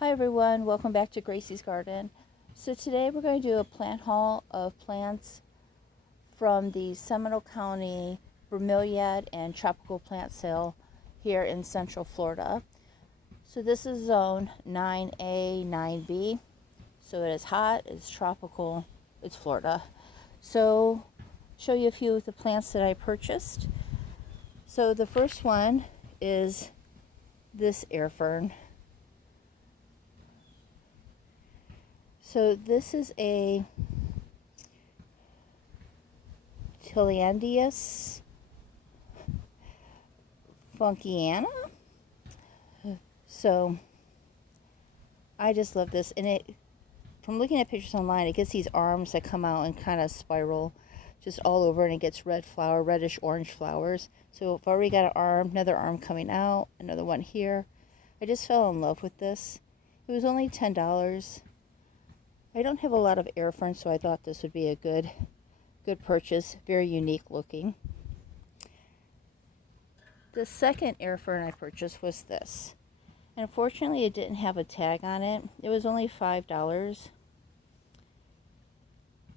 Hi everyone, welcome back to Gracie's Garden. So today we're going to do a plant haul of plants from the Seminole County Bromeliad and Tropical Plant Sale here in Central Florida. So this is zone 9A, 9B. So it is hot, it's tropical, it's Florida. So show you a few of the plants that I purchased. So the first one is this air fern. So this is a Tillandsias funkiana. So I just love this, and it, from looking at pictures online, it gets these arms that come out and kind of spiral just all over, and it gets red flower, reddish orange flowers. So I've already got an arm, another arm coming out, another one here. I just fell in love with this. It was only $10. I don't have a lot of air ferns, so I thought this would be a good purchase. Very unique looking. The second air fern I purchased was this. And unfortunately, it didn't have a tag on it. It was only $5.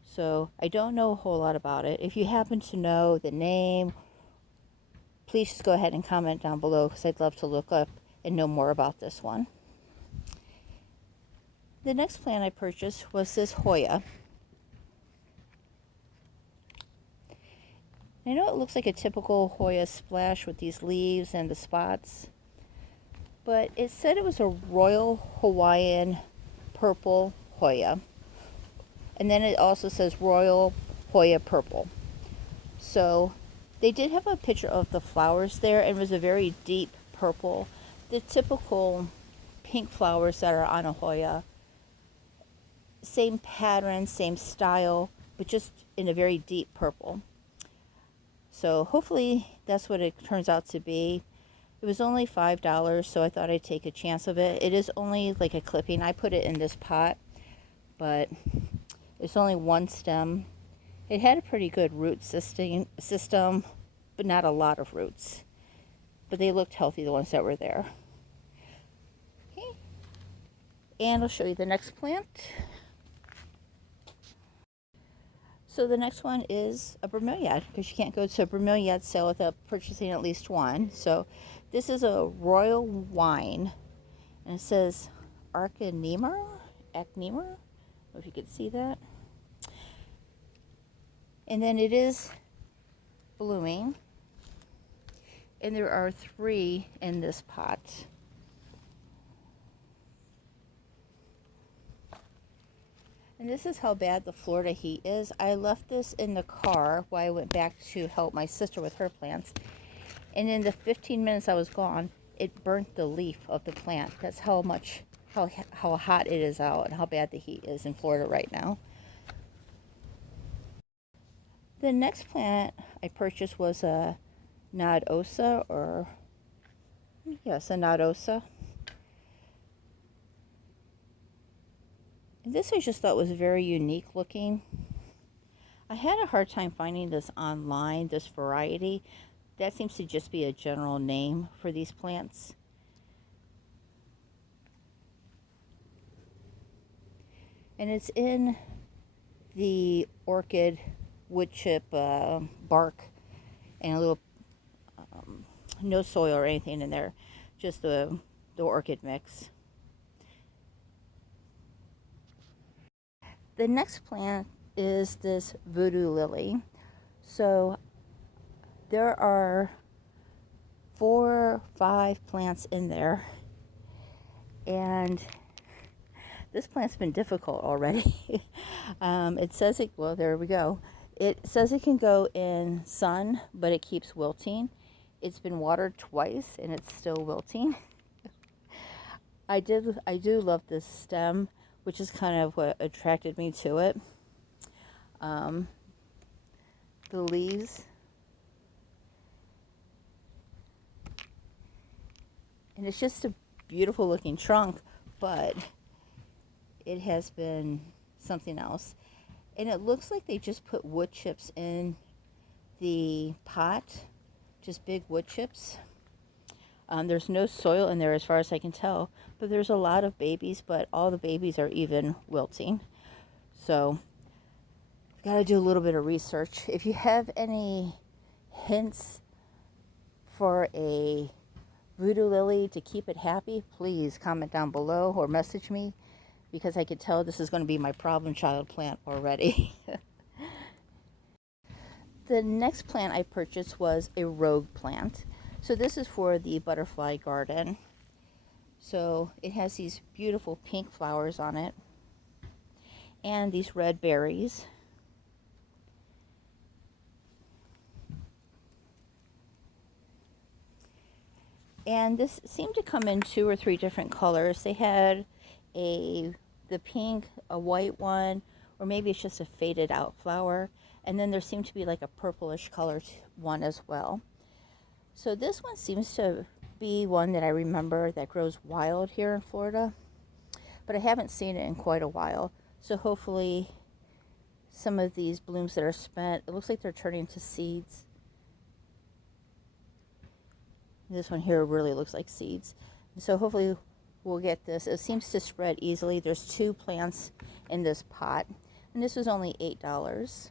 So I don't know a whole lot about it. If you happen to know the name, please just go ahead and comment down below, because I'd love to look up and know more about this one. The next plant I purchased was this Hoya. I know it looks like a typical Hoya splash with these leaves and the spots, but it said it was a Royal Hawaiian Purple Hoya. And then it also says Royal Hoya Purple. So they did have a picture of the flowers there, and it was a very deep purple. The typical pink flowers that are on a Hoya. Same pattern, same style, but just in a very deep purple. So hopefully that's what it turns out to be. It was only $5, so I thought I'd take a chance of it. It is only like a clipping. I put it in this pot, but it's only one stem. It had a pretty good root system, but not a lot of roots. But they looked healthy, the ones that were there. Okay. And I'll show you the next plant. So the next one is a bromeliad, because you can't go to a bromeliad sale without purchasing at least one. So this is a royal wine, and it says Achnema. I don't know if you could see that. And then it is blooming, and there are 3 in this pot. And this is how bad the Florida heat is. I left this in the car while I went back to help my sister with her plants. And in the 15 minutes I was gone, it burnt the leaf of the plant. That's how hot it is out and how bad the heat is in Florida right now. The next plant I purchased was a nodosa, or yes, a nodosa. And this I just thought was very unique looking. I had a hard time finding this online, this variety. That seems to just be a general name for these plants. And it's in the orchid wood chip bark, and a little no soil or anything in there, just the orchid mix. The next plant is this voodoo lily. So there are 4 or 5 plants in there, and this plant's been difficult already. It says it, well, there we go. It says it can go in sun, but it keeps wilting. It's been watered twice, and it's still wilting. I do love this stem, which is kind of what attracted me to it. The leaves. And it's just a beautiful looking trunk, but it has been something else. And it looks like they just put wood chips in the pot, just big wood chips. There's no soil in there as far as I can tell, but there's a lot of babies, but all the babies are even wilting. So I've got to do a little bit of research. If you have any hints for a voodoo lily to keep it happy, please comment down below or message me, because I could tell this is going to be my problem child plant already. The next plant I purchased was a rogue plant. So this is for the butterfly garden. So it has these beautiful pink flowers on it and these red berries. And this seemed to come in 2 or 3 different colors. They had the pink, a white one, or maybe it's just a faded out flower. And then there seemed to be like a purplish colored one as well. So this one seems to be one that I remember that grows wild here in Florida, but I haven't seen it in quite a while. So hopefully some of these blooms that are spent, it looks like they're turning to seeds. This one here really looks like seeds. So hopefully we'll get this. It seems to spread easily. There's 2 plants in this pot, and this was only $8.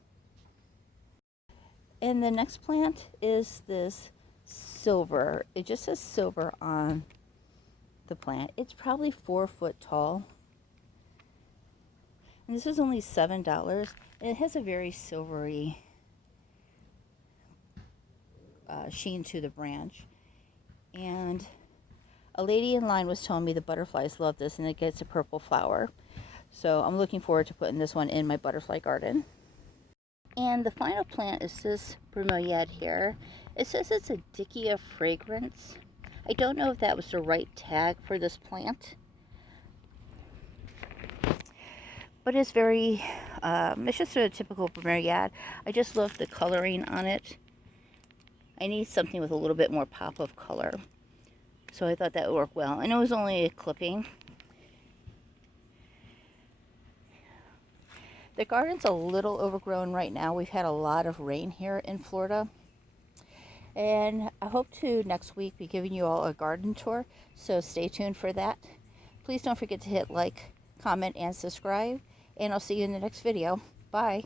And the next plant is this silver. It just says silver on the plant. It's probably 4 foot tall. And this was only $7. And it has a very silvery sheen to the branch. And a lady in line was telling me the butterflies love this, and it gets a purple flower. So I'm looking forward to putting this one in my butterfly garden. And the final plant is this bromeliad here. It says it's a Dickia fragrance. I don't know if that was the right tag for this plant, but it's very, it's just a typical bromeliad. I just love the coloring on it. I need something with a little bit more pop of color, so I thought that would work well. And it was only a clipping. The garden's a little overgrown right now. We've had a lot of rain here in Florida. And I hope to next week be giving you all a garden tour, so stay tuned for that. Please don't forget to hit like, comment, and subscribe, and I'll see you in the next video. Bye.